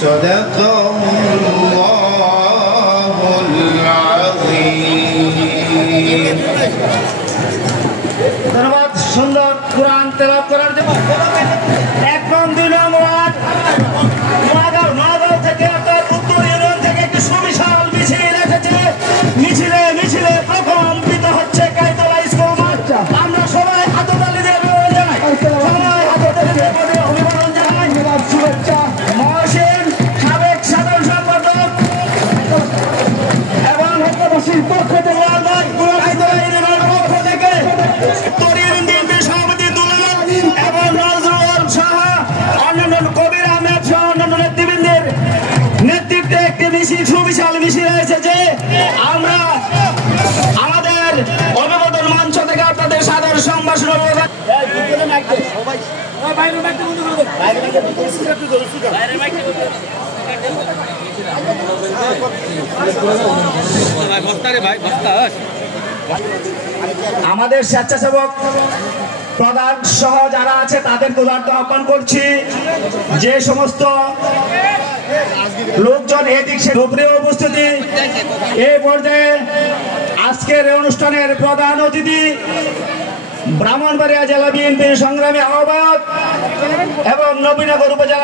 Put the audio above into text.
صدق الله العظيم ধন্যবাদ সুন্দর কোরআন তেলাওয়াত করার জন্য। এখন 2 নম্বর নগাঁও থেকে অর্থাৎ উত্তর ইউনিয়ন থেকে একটি সুবিশাল মিছিল এসেছে। মিছিলে প্রকম্পিত হচ্ছে কাইতলা স্কুল মাঠ। আমরা সবাই হাততালি দিয়ে জানাই, সবাই হাততালি দিয়ে অভিবাদন জানাই, শুভেচ্ছা। মহসিন সাবেক সাধারণ সম্পাদক এবং হেক্টরবাসীর পক্ষ থেকে কাইতলা ইউনিয়নের পক্ষ থেকে সুবিশাল মিছিল এসেছে। আমরা আমাদের অভিবাদন মঞ্চ থেকে আপনাদের সাদর সম্ভাষণ আমাদের স্বেচ্ছাসেবক প্রধান সহ যারা আছে তাদের তোলার্থ আহ্বান করছি। যে সমস্ত লোকজন এদিক সক্রিয় উপস্থিতি এই পর্যায়ে আজকের অনুষ্ঠানের প্রধান অতিথি ব্রাহ্মণবাড়িয়া জেলা বিএনপির সংগ্রামী আহ্বায়ক এবং নবীনগর উপজেলা